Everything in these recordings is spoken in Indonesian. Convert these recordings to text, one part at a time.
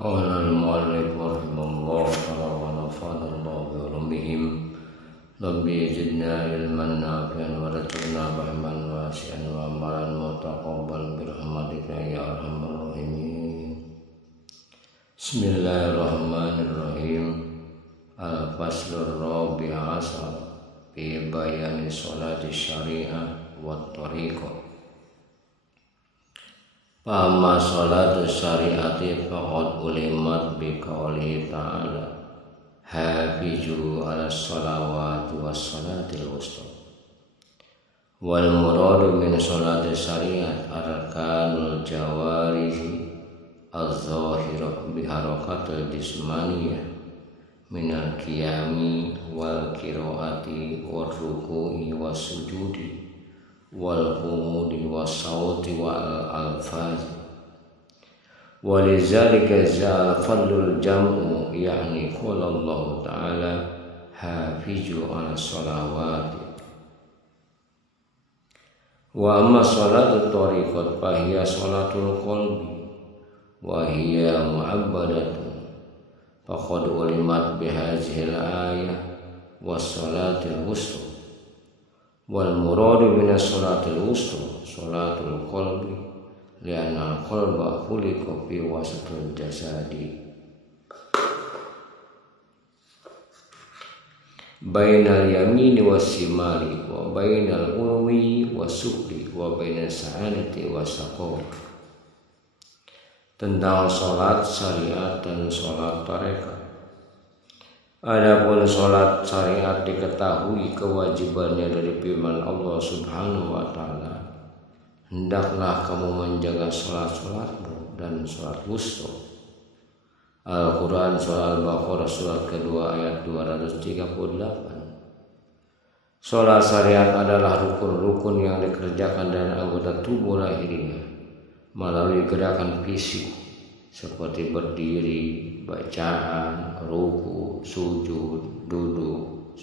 قال المؤلف رحمه الله تعالى ونفعنا الله بعلومهم رب زدنا علما نافعا وارزقنا فهما واسعا وعملا متقبلا برحمتك يا ارحم الراحمين. Bismillahirrahmanirrahim. Al-Faslur Rabi' Ashar fi bayani sholati syariah wa tariqah. Fama sholatu syariati faqad ulimat biqaulihi ta'ala hafizu ala sholawati was sholatil wusta. Wal muradu min sholati syariat arkanul jawarihi az-zahirah biharakatil jismaniyah minal qiyami wal qiraati war ruku'i was sujudi wal qumudi was sauti wal alfaz. Walizalika za'a fadlul jam'u, yakni qala Allah ta'ala hafizu ala sholawati. Wa amma sholatul tariqat fahiya sholatul qalbi wa hiya mu'abbadatun faqad ulimat bihazihil ayah was sholatil wusta. Wal muradu minas sholatil wusta sholatul qalbi li'anna al-qalba khuliqa fi wasatil jasadi bainal yamini was shimali wa bainal ulwi was sufli wa bainas sa'adati was saqaw. Tentang sholat syariat dan sholat tarekat. Adapun sholat syariat diketahui kewajibannya dari firman Allah Subhanahu wa Ta'ala, hendaklah kamu menjaga sholat-sholatmu dan sholat wusta. Al-Quran surah Al-Baqarah surat kedua ayat 238. Sholat syariat adalah rukun-rukun yang dikerjakan dan anggota tubuh lahiriah melalui gerakan fisik seperti berdiri, bacaan, ruku, sujud, duduk,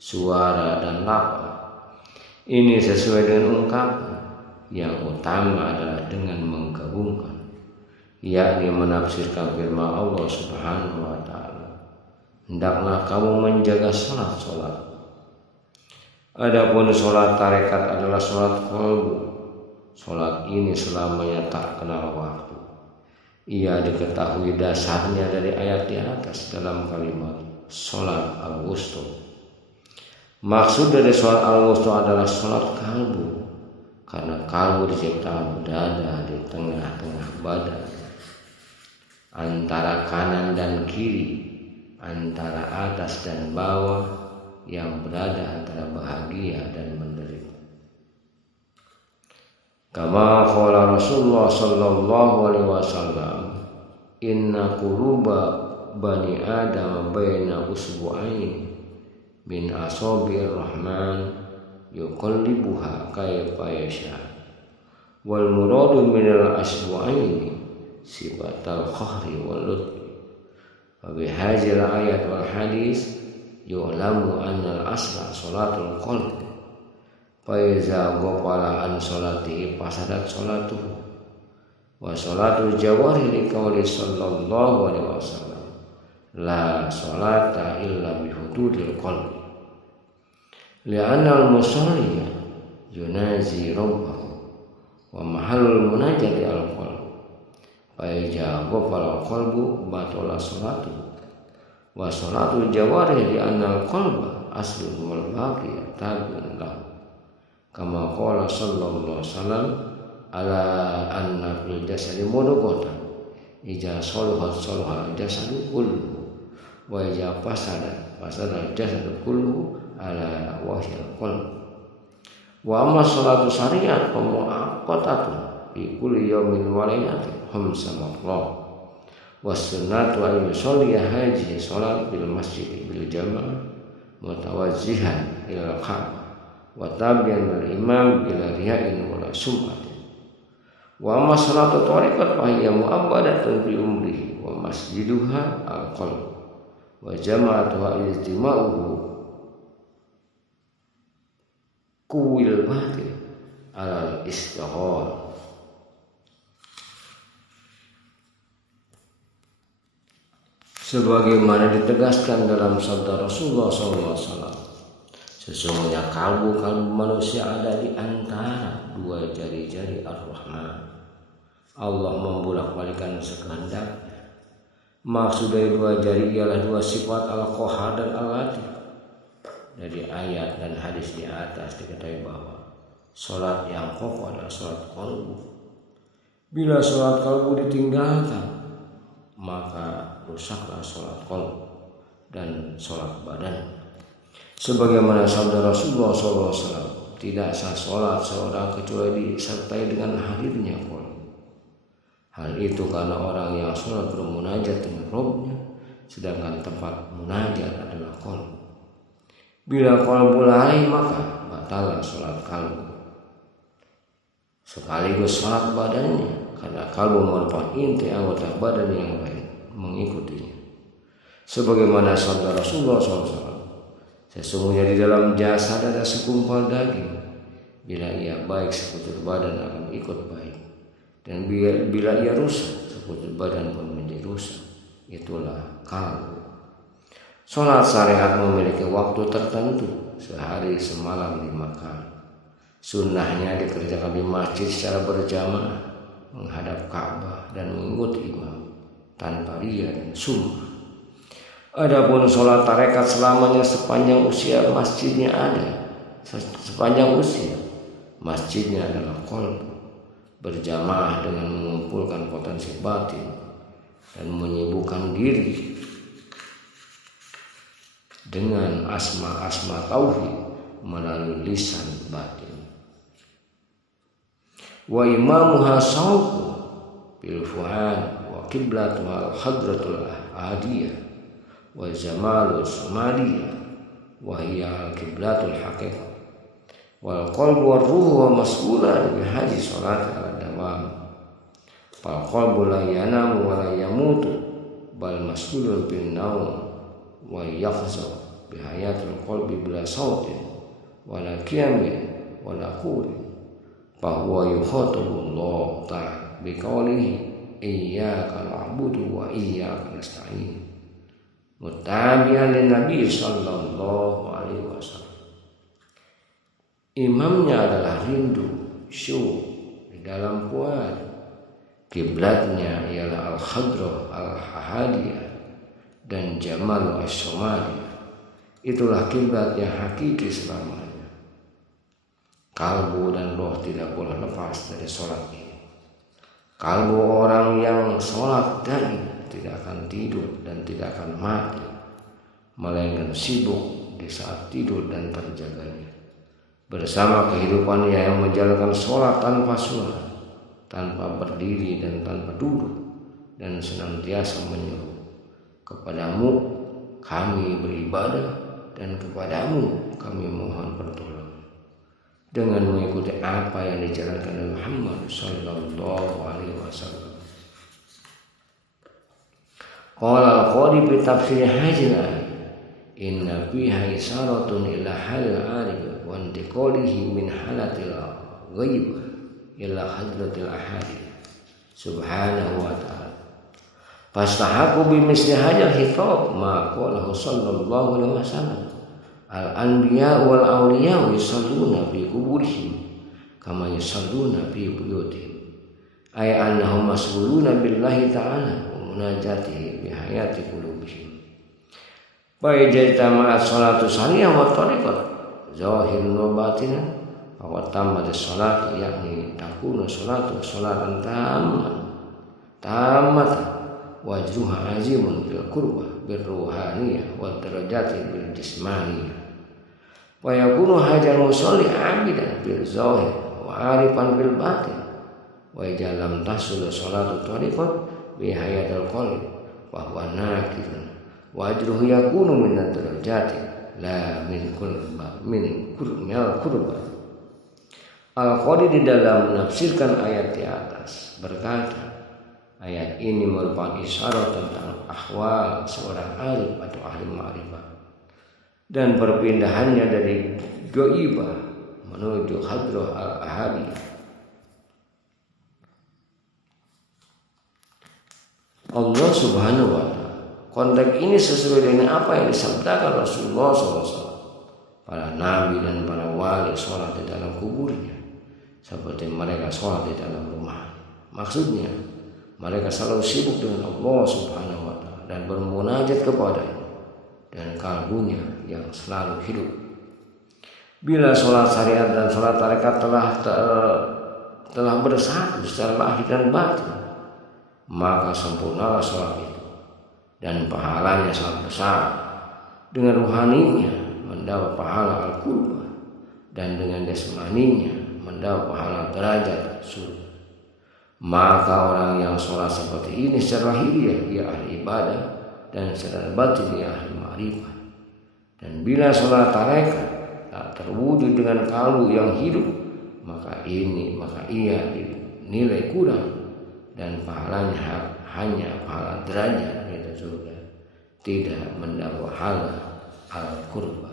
suara, dan lafaz. Ini sesuai dengan ungkapan yang utama adalah dengan menggabungkan, yakni menafsirkan firman Allah Subhanahu wa Ta'ala, hendaklah kamu menjaga sholat-sholat. Adapun sholat tarekat adalah sholat qalbu. Sholat ini selamanya tak kenal waktu. Ia diketahui dasarnya dari ayat di atas dalam kalimat sholat al-wusta. Maksud dari sholat al-wusta adalah sholat kalbu, karena kalbu diciptakan berada di tengah-tengah badan, antara kanan dan kiri, antara atas dan bawah, yang berada antara bahagia dan menderita. Kama qala Rasulullah sallallahu alaihi wasallam, inna quluba bani adam baina usbu'ain min asabi'ir rahman yuqallibuha kayfa yasha. Wal muradu minal asbu'aini sifatal khahri wal lutfi. Wa bihadzal ayat wal hadis yu'lamu anna al-asla sholatul qalbi. Faiza ghafala an sholatihi fasadat sholatuhu. Wa sholatul jawari liqauli sallallahu alaihi wasallam la sholata illa bihududil qalbi. Li'anna al-musalli yunazi rabbahu wa mahallul munajati al-qalb. Faiza ghafala al-qalbu batala sholatuhu. Wa sholatul jawari li'anna al-qalba aslun wal baqiyah tabi'un lahu. Kama qala sallallahu alaihi wasallam ala anna fil jasadi mudghatan idza salahat salaha jasadu kullu wa idza fasada fasada jasadu kullu ala wahyil qalb. Wa amma sholatu syariat fa mu'aqqatatun fi kulli yawmin wa laylatin khamsa marrat. Was sunnatu an yusalli hadhihi shalat bil masjid bil jamaah mutawajjihan ila al-Ka'bah wa tabi'an bil imam bila riya'in wala sum'atin. Wa amma sholatu tariqat fa hiya mu'abbadatun bi umrihi wa masjiduha al-qalb wa jama'atuha al-istima'uhu kuwil batin al-istighal. sebagaimana ditegaskan dalam sabda Rasulullah SAW, sesungguhnya kalbu manusia ada di antara dua jari-jari Ar-Rahman. Allah membolak-balikan sekehendaknya. Maksud dari dua jari ialah dua sifat Al-Qahar dan Al-Latif. Dari ayat dan hadis di atas diketahui bahwa sholat yang kokoh adalah sholat qalbu. Bila sholat qalbu ditinggalkan, maka rusaklah sholat qalbu dan sholat badan. Sebagaimana sabda Rasulullah SAW, tidak sah sholat seorang kecuali disertai dengan hadirnya qalbu. Hal itu karena orang yang sholat bermunajat dengan Rabbnya, sedangkan tempat munajat adalah qalbu. Bila qalbu lalai maka batal sholat qalbu. Sekaligus sholat badannya, karena qalbu merupakan inti anggota badan yang lain mengikutinya. Sebagaimana sabda Rasulullah SAW, sesungguhnya di dalam jasad ada segumpal daging. Bila ia baik, sekutur badan akan ikut baik. Dan bila ia rusak, sekutu badan pun menjadi rusak. Itulah qalbu. Sholat syariat memiliki waktu tertentu, sehari semalam 5 kali. Sunnahnya dikerjakan di masjid secara berjamaah, menghadap Ka'bah dan mengikuti imam tanpa riya dan sum'ah. Adapun sholat tarekat selamanya sepanjang usia masjidnya ada. Sepanjang usia masjidnya adalah qalbu. Berjamaah dengan mengumpulkan potensi batin dan menyibukkan diri dengan asma-asma tauhid melalui lisan batin. Wa imamuha sawku bil fu'ad wa qiblatuha al-hadratul ahadiyah wa zamalus samadiyah wa hiya al-qiblatul haqiqah wal qalbu war ruhu wa mas'ulan bi haji salat ala dawam. Fal qalbu la yanamu wa la yamutu bal mas'ulun bin naum wa yakhza bi hayatil qalbi bila sautin wa la qiyamin wa la qurin fa huwa yukhatabullah ta'ala bi qawlihi iyyaka na'budu wa iyyaka nasta'in muttabi'an lin nabi sallallahu alaihi wasallam. Imamnya adalah rindu, syukur di dalam fuad. Kiblatnya ialah al-hadrah al-ahadiyah dan jamal as-samadiyah. Itulah kiblat yang hakiki selamanya. Kalbu dan roh tidak boleh lepas dari sholat ini. Kalbu orang yang sholat dan tidak akan tidur dan tidak akan mati, melainkan sibuk di saat tidur dan terjaganya. Bersama kehidupannya yang menjalankan sholat tanpa sunat, tanpa berdiri dan tanpa duduk, dan senantiasa menyeru, kepadamu kami beribadah dan kepadamu kami mohon pertolongan, dengan mengikuti apa yang dijalankan oleh Muhammad sallallahu alaihi wasallam. Qala al-Qadi bi tafsir hadhihi al-ayat inna fiha isaratun ila halil arif wa intiqalihi min halatil ghaib ila hadratil ahadi subhanahu wa ta'ala. Fastahaku bi misli hadzal khitab ma qalahu sallallahu alaihi wasallam al-anbiya wal awliya yusalluna fi quburihim kama yusalluna fi buyutihim ay annahum mas'uluna billahi ta'ala wa munajatihi bi hayati qulubihim. Baik jadi tamat salatu saliyah wa tariqat zahir wa batinah wa tamat salat yakni takunu salatu salatan tamat wajruha azimun bil qurbah bil ruhaniyah wa darajati bil jismaniyah wa yakunu hajal musalli abidan bil zahir wa arifan bil batin wa jalam tasul salatu tariqat bi hayatil qalbi wa huwa nakirun wajruhu yakunu min ad-darajati la min kurba. Al-Qadi di dalam menafsirkan ayat di atas berkata, ayat ini merupakan isyarat tentang ahwal seorang alim atau ahli ma'rifah dan perpindahannya dari ghaibah menuju hadrah al-ahadiyah. Allah subhanahu wa ta'ala konteks ini sesuai dengan apa yang disabdakan Rasulullah SAW. Para nabi dan para wali sholat di dalam kuburnya seperti mereka sholat di dalam rumah. Maksudnya mereka selalu sibuk dengan Allah Subhanahu wa Ta'ala dan bermunajat kepadanya dan kalbunya yang selalu hidup. Bila sholat syariat dan sholat tarekat telah bersatu secara lahir dan batin, maka sempurnalah sholat itu dan pahalanya sangat besar. Dengan ruhaninya mendapat pahala al-qurbah dan dengan jasmaninya mendapat pahala derajat surga. Maka orang yang sholat seperti ini secara lahiriah dia ahli ibadah dan secara batin dia ahli ma'rifat. Dan bila sholat tarekat tak terwujud dengan kalbu yang hidup, maka ia dinilai kurang dan pahalanya hanya pahala derajat yaitu surga, tidak mendapat pahala al-qurbah.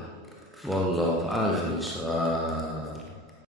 Wallahu a'lam bishawab.